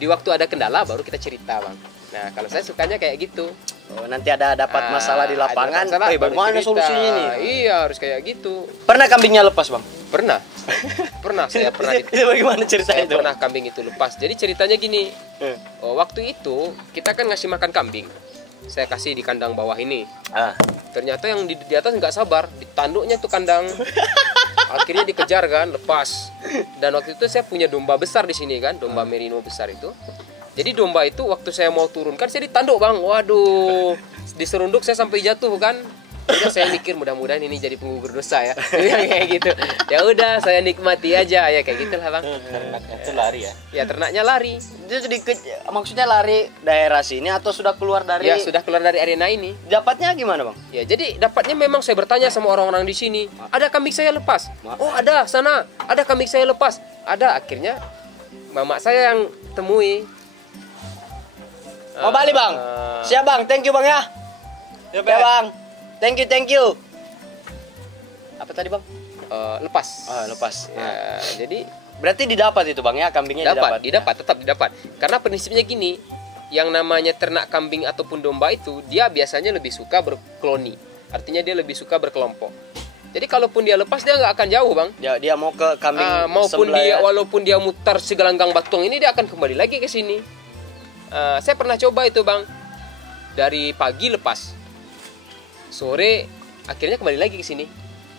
Di waktu ada kendala baru kita cerita, Bang. Nah, kalau saya sukanya kayak gitu. Oh, nanti ada dapat masalah di lapangan. Ada masalah, Woi, baru bagaimana cerita. solusinya nih? Iya, harus kayak gitu. Pernah kambingnya lepas, Bang? Pernah. Saya pernah Itu bagaimana ceritanya saya itu? pernah kambing itu lepas. Jadi ceritanya gini. Waktu itu kita kan ngasih makan kambing. Saya kasih di kandang bawah ini. Ternyata yang di atas nggak sabar, ditanduknya tuh kandang. Akhirnya dikejar kan, lepas. Dan waktu itu saya punya domba besar di sini kan, domba merino besar itu. Jadi domba itu waktu saya mau turunkan saya ditanduk, Bang. Waduh, diserunduk saya sampai jatuh kan. Udah saya mikir mudah-mudahan ini jadi penggugur dosa ya. Kayak gitu. Ya udah saya nikmati aja ya kayak gitulah, Bang. Ternaknya itu lari ya. Ya ternaknya lari. Dia sedikit, maksudnya lari daerah sini atau sudah keluar dari? Ya sudah keluar dari arena ini. Dapatnya gimana, Bang? Ya jadi dapatnya memang saya bertanya sama orang-orang di sini. Ada kambing saya lepas. Oh ada sana. Ada kambing saya lepas. Ada. Akhirnya mama saya yang temui. Mau balik, Bang? Siap, Bang. Thank you, Bang ya. Ya, Bang. Thank you. Apa tadi, Bang? Lepas. Lepas. Ya, jadi Berarti didapat itu, Bang ya, kambingnya didapat, tetap didapat. Karena prinsipnya gini, yang namanya ternak kambing ataupun domba itu dia biasanya lebih suka berkoloni. Artinya dia lebih suka berkelompok. Jadi kalaupun dia lepas dia nggak akan jauh, Bang. Dia mau ke kambing maupun sebelah dia ya. walaupun dia mutar segelanggang batuang ini dia akan kembali lagi ke sini. Saya pernah coba itu, Bang. Dari pagi lepas. Sore akhirnya kembali lagi ke sini.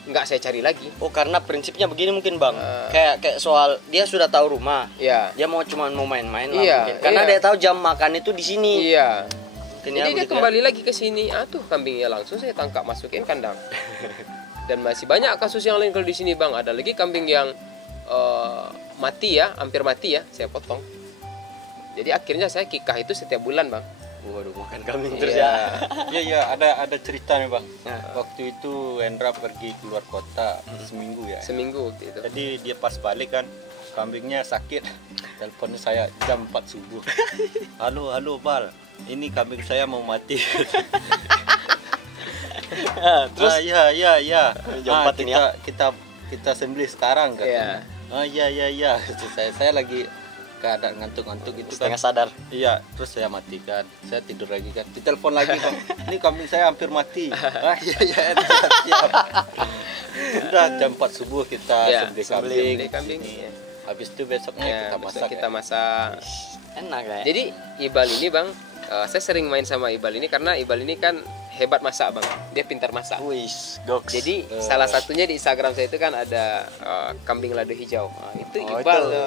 Nggak saya cari lagi. Oh, karena prinsipnya begini mungkin, Bang. Kayak soal dia sudah tahu rumah. Iya. Dia mau main-main lah Iya, mungkin. Karena iya. dia tahu jam makan itu di sini. Iya. Mungkin Jadi ya, dia begitu kembali lagi ke sini. Tuh kambingnya langsung saya tangkap masukin kandang. Dan masih banyak kasus yang lain kalau di sini, Bang. Ada lagi kambing yang mati ya, hampir mati ya, saya potong. Jadi akhirnya saya kikah itu setiap bulan, Bang. Waduh, makan kambing terus ya. Iya, ada cerita nih, Bang. Waktu itu Hendra pergi keluar kota seminggu ya. Seminggu gitu. Jadi dia pas balik kan kambingnya sakit. Telepon saya jam 4 subuh. Halo Bal, ini kambing saya mau mati. Terus iya. Jam 4 ini ya. Kita sembelih sekarang kan. Iya. Iya. Saya lagi keadaan ngantuk-ngantuk itu kan. setengah sadar. Iya, terus saya matikan. Saya tidur lagi kan. Ditelepon lagi, Bang. Ini kambing saya hampir mati. Iya. Siap. Udah jam 4 subuh kita sembelih kambing. Iya. Habis itu besoknya kita masak. Kita masak. Enak ya. Jadi Ibal ini, Bang, saya sering main sama Ibal ini karena Ibal ini kan hebat masak, Bang. Dia pintar masak. Wis, goks. Jadi salah satunya di Instagram saya itu kan ada kambing lado hijau. Itu Oh, Ibal. itu.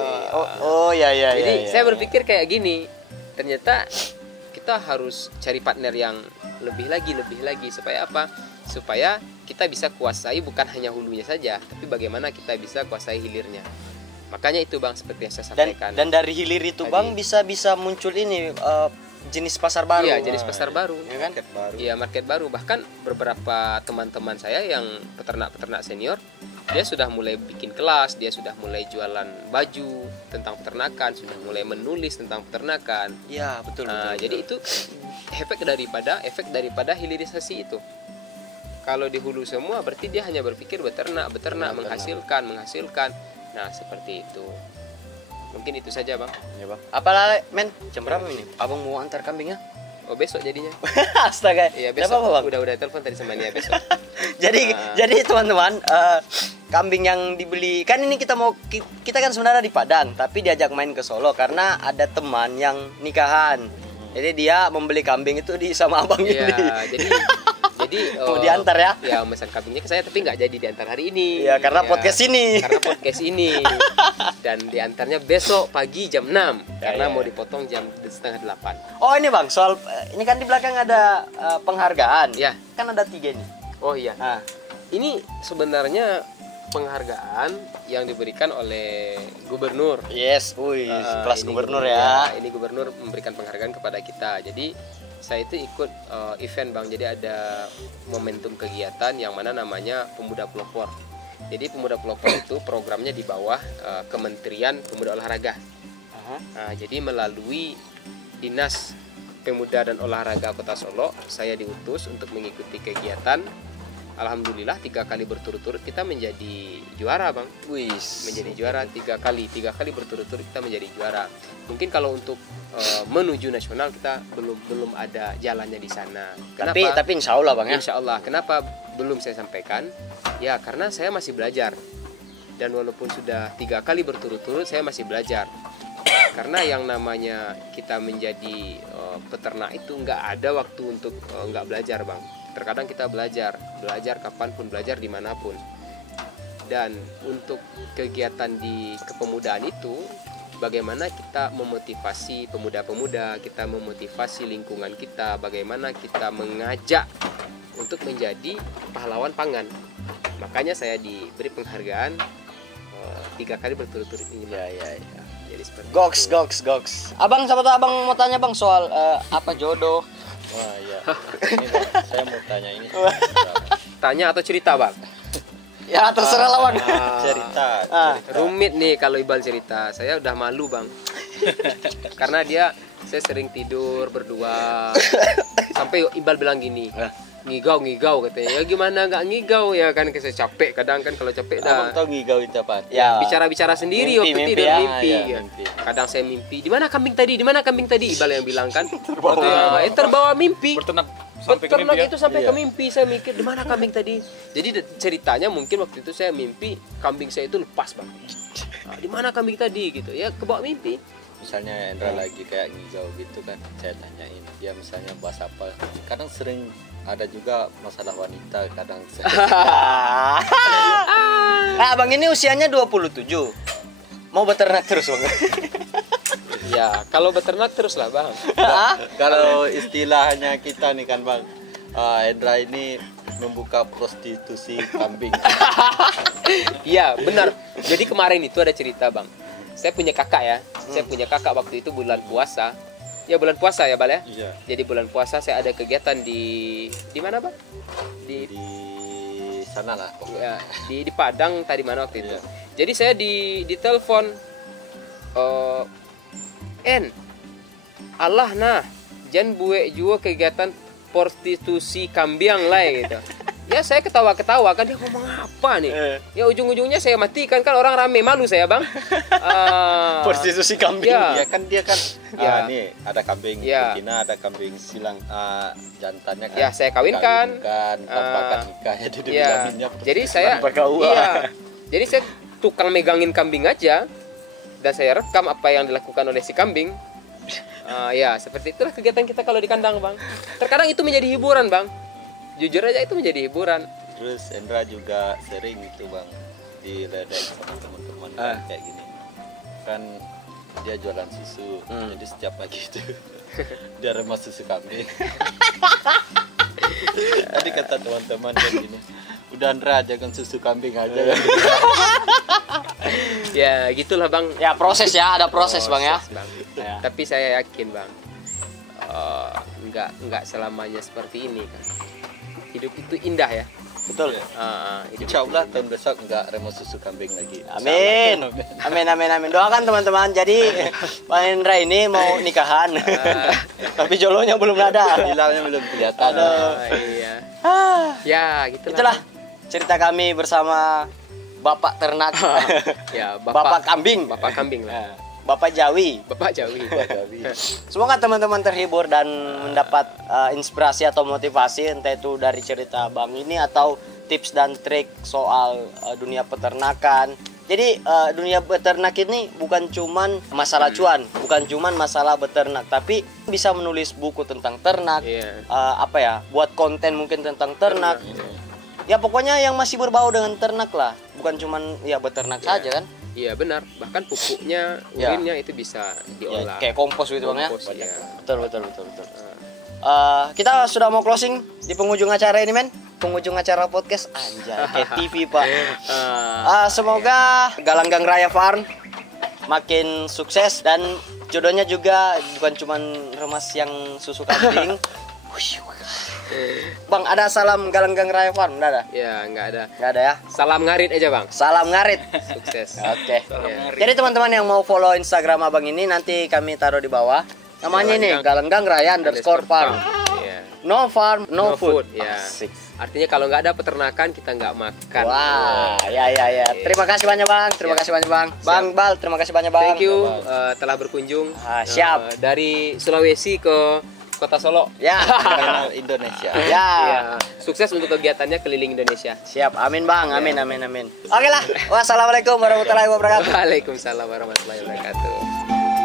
Oh, ya. Jadi saya berpikir kayak gini. Ternyata kita harus cari partner yang lebih lagi supaya apa? Supaya kita bisa kuasai bukan hanya hulunya saja, tapi bagaimana kita bisa kuasai hilirnya. Makanya itu, Bang, seperti yang saya sampaikan. Dan dari hilir itu, Bang, bisa muncul ini jenis pasar baru. Iya, jenis pasar baru. Ya kan? Iya, market baru. Bahkan beberapa teman-teman saya yang peternak-peternak senior, dia sudah mulai bikin kelas, dia sudah mulai jualan baju tentang peternakan, sudah mulai menulis tentang peternakan. Iya, betul. Jadi itu efek daripada hilirisasi itu. Kalau di hulu semua berarti dia hanya berpikir beternak, menghasilkan. Nah, seperti itu. Mungkin itu saja, Bang. Ya, Bang. Apalah, men, jam berapa ini? Abang mau antar kambingnya? Oh, besok jadinya. Astaga. Iya, Nggak besok. apa-apa, Bang. Udah telepon tadi sama Nia besok. Jadi teman-teman, kambing yang dibeli kan ini kita kan sebenarnya di Padang, tapi diajak main ke Solo karena ada teman yang nikahan. Jadi dia membeli kambing itu sama abang Iya, ini. jadi Mau diantar ya? Ya, memesan kambingnya ke saya tapi nggak jadi diantar hari ini. Iya, karena podcast ini. Karena podcast ini. Dan diantarnya besok pagi jam 6 karena iya. mau dipotong jam 7:30. Oh, ini Bang, soal ini kan di belakang ada penghargaan. Ya. Kan ada 3 nih. Oh iya. Nah, Ini sebenarnya penghargaan yang diberikan oleh gubernur. yes, wih, kelas Ini gubernur ya. Ini gubernur memberikan penghargaan kepada kita. Jadi saya itu ikut event, Bang. Jadi ada momentum kegiatan yang mana namanya Pemuda Pelopor. Jadi Pemuda Pelopor itu programnya di bawah Kementerian Pemuda Olahraga. Nah, jadi melalui Dinas Pemuda dan Olahraga Kota Solo, saya diutus untuk mengikuti kegiatan. Alhamdulillah 3 kali berturut-turut kita menjadi juara, Bang. Wis. Menjadi juara 3 kali berturut-turut kita menjadi juara. Mungkin kalau untuk menuju nasional kita belum ada jalannya di sana. Tapi insya Allah Bang ya. Insya Allah. Kenapa belum saya sampaikan? Ya karena saya masih belajar. Dan walaupun sudah 3 kali berturut-turut saya masih belajar. Karena yang namanya kita menjadi peternak itu nggak ada waktu untuk nggak belajar, Bang. Terkadang kita belajar kapanpun, belajar dimanapun. Dan untuk kegiatan di kepemudaan itu, bagaimana kita memotivasi pemuda-pemuda, kita memotivasi lingkungan kita, bagaimana kita mengajak untuk menjadi pahlawan pangan. Makanya saya diberi penghargaan 3 kali berturut-turut ini. Ya. Jadi seperti Goks. Abang, siapa tahu abang mau tanya Bang soal apa jodoh. Wah ya, ini Bang, saya mau tanya ini. Tanya atau cerita, Bang? Ya terserah lah Bang. Cerita. Rumit nih kalau Ibal cerita. Saya udah malu, Bang. Karena saya sering tidur berdua. Sampai Ibal bilang gini, ngigau katanya. Ya gimana nggak ngigau ya kan, saya capek kadang kan, kalau capek Abang dah tahu ngigau itu apa? Ya. bicara sendiri Mimpi, waktu mimpi tidur, ya. mimpi. Ya, Ya. mimpi. Kadang saya mimpi, di mana kambing tadi Ibal yang bilang kan. Terbawa mimpi. Berternak sampai ke Peternak mimpi ya. itu sampai Iya. ke mimpi, saya mikir di mana kambing tadi. Jadi ceritanya mungkin waktu itu saya mimpi kambing saya itu lepas, Bang. Di mana kambing tadi gitu ya, kebawa mimpi. Misalnya Endra lagi kayak ngigau gitu kan, saya tanyain dia misalnya bahas apa. Kadang sering ada juga masalah wanita, kadang Nah, Abang ini usianya 27. Mau beternak terus Bang. Ya, kalau beternak terus lah, Bang. kalau istilahnya kita nih kan Bang, Endra ini membuka prostitusi kambing. Iya, benar. Jadi kemarin itu ada cerita, Bang. Saya punya kakak ya. Saya punya kakak waktu itu bulan puasa. Ya bulan puasa ya, Bal ya. Iya. Jadi bulan puasa saya ada kegiatan di mana, Bang? Di sana lah pokoknya. Ya, di Padang tadi mana waktu itu. Jadi saya di telepon Allah nah jan buek juga kegiatan prostitusi kambing lah gitu. Ya saya ketawa-ketawa kan, dia ngomong apa nih? Ya ujung-ujungnya saya matikan kan, orang rame, malu saya, Bang. Prostitusi kambing. Ya. Ya kan dia kan Ya. nih ada kambing Ya. betina, ada kambing silang, jantannya kan. Ya, saya kawinkan. Tanpa akad nikah, jadi dia Ya. bilangnya Jadi saya Tanpa KUA. iya. Jadi saya tukang megangin kambing aja dan saya rekam apa yang dilakukan oleh si kambing. Ya, seperti itulah kegiatan kita kalau di kandang, Bang. Terkadang itu menjadi hiburan, Bang. Jujur aja itu menjadi hiburan. Terus Endra juga sering gitu Bang diledek sama teman-teman kayak gini. Kan dia jualan susu, jadi setiap pagi itu dia remas susu kambing. Tadi kata teman-teman kan gini, udah Endra jangan susu kambing aja kan. Ya, gitulah, Bang. Ya proses ya, ada proses Bang ya. Bang. Ya. Tapi saya yakin, Bang, nggak selamanya seperti ini kan. Hidup itu indah ya. Betul. Hidup Insya Allah tahun besok nggak remas susu kambing lagi. Amin. Amin. Doakan teman-teman. Jadi Pak Endra ini mau nikahan. Tapi jodohnya belum ada. Hilalnya belum kelihatan. Aduh. iya. Ya, gitulah. Itulah cerita kami bersama Bapak ternak. Ya, Bapak kambing. Bapak kambing lah. Bapak Jawi. Bapak Jawi. Semoga teman-teman terhibur dan mendapat inspirasi atau motivasi, entah itu dari cerita Bang ini atau tips dan trik soal dunia peternakan. Jadi dunia beternak ini bukan cuman masalah cuan, bukan cuman masalah beternak, tapi bisa menulis buku tentang ternak, buat konten mungkin tentang ternak. Ya pokoknya yang masih berbau dengan ternak lah, bukan cuman ya beternak saja kan. Iya benar, bahkan pupuknya, urinnya itu bisa diolah. Kayak kompos gitu Bang ya. Iya. Betul. Kita sudah mau closing di penghujung acara ini men. Penghujung acara podcast anjay kayak TV Pak. Semoga Galanggang Raya Farm makin sukses dan jodohnya juga bukan cuman remas yang susu kambing. Bang, ada salam Galanggang Raya Farm? Nggak ada? Ya, nggak ada. Nggak ada ya? Salam ngarit aja Bang. Salam ngarit. Sukses. Oke. Jadi teman-teman yang mau follow Instagram Abang ini nanti kami taruh di bawah. Namanya ini Galanggang Raya _farm. Iya. No farm, no food. Ya. Asik. Artinya kalau nggak ada peternakan kita nggak makan. Wah, ya. Terima kasih banyak Bang. Terima kasih banyak Bang. Bang Bal, terima kasih banyak Bang. Thank you telah berkunjung. Siap. Dari Sulawesi ke Kota Solo. Ya. Kenal Indonesia. Ya. Ya. Sukses untuk kegiatannya keliling Indonesia. Siap. Amin Bang. Amin. Oke lah. Wassalamualaikum warahmatullahi wabarakatuh. Waalaikumsalam warahmatullahi wabarakatuh.